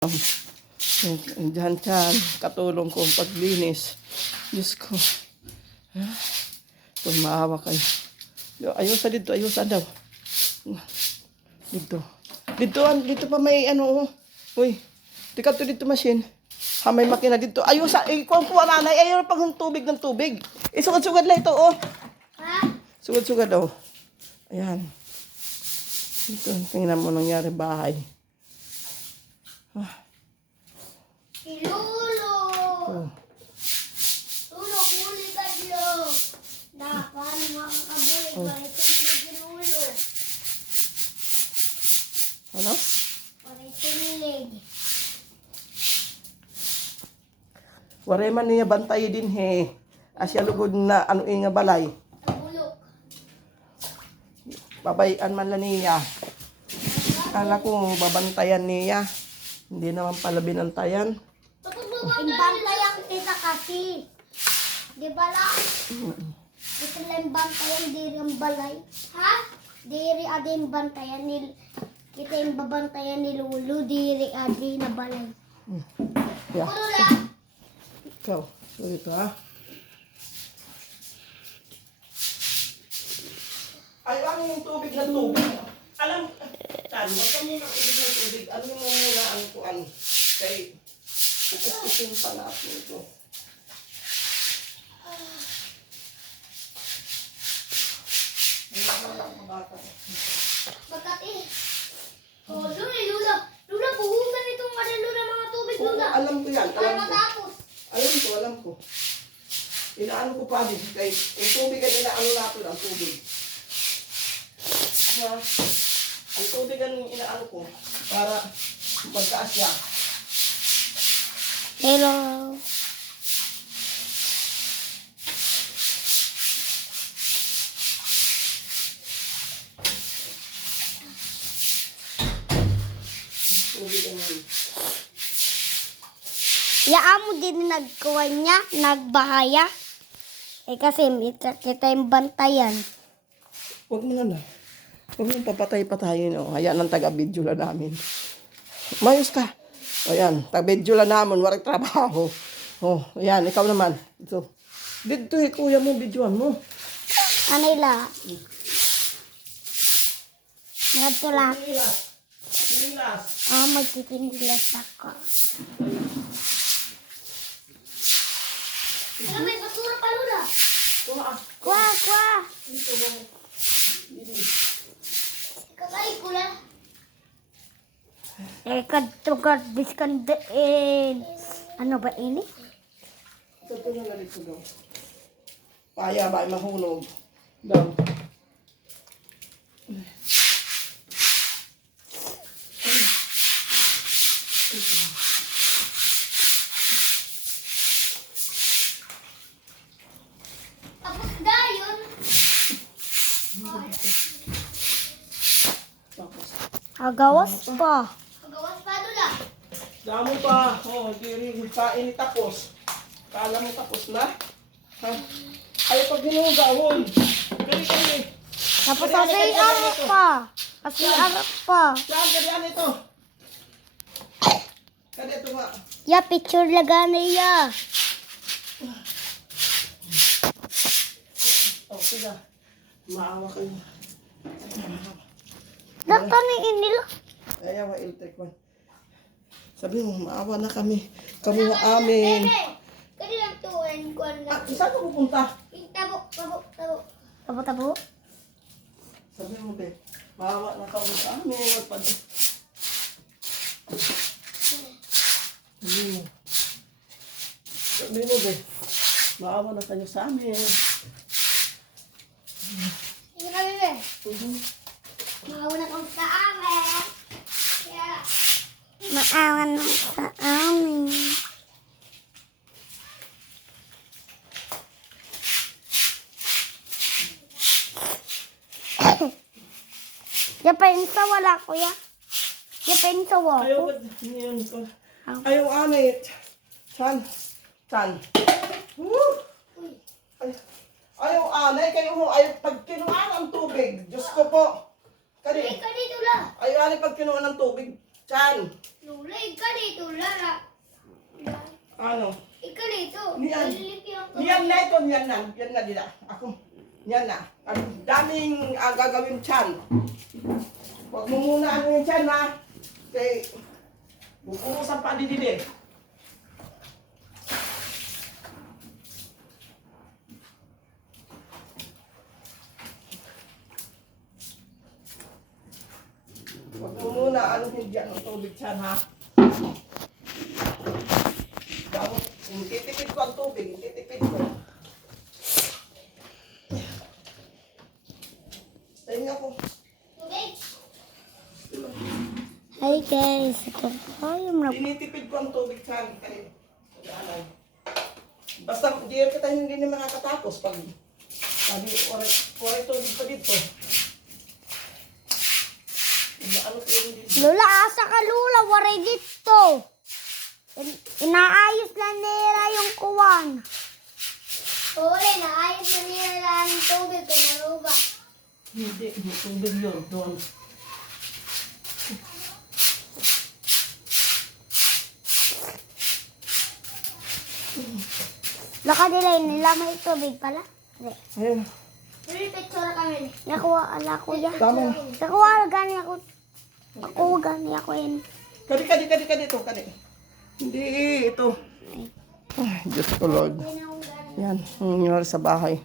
Diyan, katulong ko ang paglinis. Diyos ko. Kung maawa kayo. Ayusan dito, ayusan daw. Dito. Dito pa may ano. Uy, tika to dito machine. May makina dito. Ayusan, kuha nanay. Ayaw pag tubig ng tubig. Sugad-sugad lang ito, oh. Ha? Sugad-sugad, oh. Ayan. Dito, tingnan mo nangyari bahay. Si Lulo! Oh. Lulo, huli ka, Lulo! Dapat makakabulig ba ito ni Lulo? Ano? Para ito nilig. Waray man niya bantay din, he. Asya lugod na ano nga balay. Nabulok. Babayan man lang niya. Kala ko babantayan niya. Hindi naman pala binantayan. Imbantayan kita kasi. Di ba lang? Ito lang bantayan, diri ang balay. Ha? Diri adin bantayan ni... Kita yung babantayan ni Lulu, diri adin na balay. Yeah. Lula! Ikaw. So ito, ha? Ayaw yung tubig na tubig. Alam, Chan, wag ka muna tubig ng tubig. Ano mo muna ang kuan? Kay, ukus-usin pa natin ito. Bakat eh. Oh, Lula. Lula, buhusan itong madalo ng mga tubig, Oo, Lula. alam ko yan. Para Alam ko. matapos. Alam ko. Inaano ko pa din. Kay, yung tubig ang inaano natin, ang tubig. Ang tubig ang inaano ko para magkaas siya. Hello. Tubig ang Yaan mo din nagkuha niya, nagbahaya. Kasi kita yung bantayan. Huwag mo na. Huwag mo papatay-patayin. Oh. Ayan ang taga-video lang namin. Mayos ka. O yan, taga-video lang namin. Walang trabaho. Oh, ayan, ikaw naman. Ito. Dito kuya mo, videoan mo. Ano ila? Nagtulak. Nilas. Magtitinilas ako. Ano may basura pa, Lula? Kuha. Dito mo. Kakay ko lang. Kadtugad biskandain. Ano ba ini? Ito na lang dito daw. Paya ba ay mahulog. Daw. Tapos dayon. Tapos. Agawas pa. Agawas pa, Lula. Damo pa. Oh, hindi rin pa ini tapos. Kala mo tapos na? Ha? Ay pag hinugawon. Kali. Tapos kasi arap pa. Kasi arap pa. Saan kalian ito? Kali ito nga. Ya, picture laga na iya. Oh, sige. Maawa kayo. Data ni inila. Ayaw, electric one. Sabi mo, maawa na kami. Kami na amin. Kani lang tuwan ko Ah, saan ka pupunta? Tabo. Sabi mo, be, maawa na kami sa amin. Sabi mo, be, maawa na kayo sa amin. Sige na, bebe. Maawa na kang sa amin. Maawa na sa amin. Japan sa wala, kuya. Japan sa wala. Ayaw ba? Yun ko. Ayaw anit. Chan. Woo! Ayaw anay. Kayo mo, ayaw pag kinuhaan ang tubig. Diyos ko po. Kani. Kanito lang. Ayaw anay pag kinuhaan ng tubig. Chan. Lula, ikaw dito, Lara. Ano? Ikaw dito. Niyan. Malilipi ako. Niyan na ito, niyan na. Yan na dila. Ako. Yan na. Ang daming gagawin Chan. Huwag mo muna ano yung Chan ha. Kay, bukusan pa didili. Huwag mo muna ano hindi ang tubig Chan ha. Dapat, titipid ko ang tubig, titipid ko. Tingnan ko. Tubig. Hi guys, ito Tinitipid ko ang tubig sa akin. Ano. Basta di kita hindi na makakatapos pag sabi, oray tubig pa dito. Ano ko yun dito? Lula, asa ka Lula, waray dito. Inaayos na nila yung kuwan. Uli, naayos na nila yung tubig kay Naruba. Hindi, tubig yun doon. Laka nila may tubig pala. Hindi. Ayun. May picture kami. Nakuha ala ko yan. Tama. Nakuha gani ako. Ako gani ako yan. Kadi dito, kadi. Hindi, ito. Ay, Diyos ko Lord. Yan, ang nangyari sa bahay.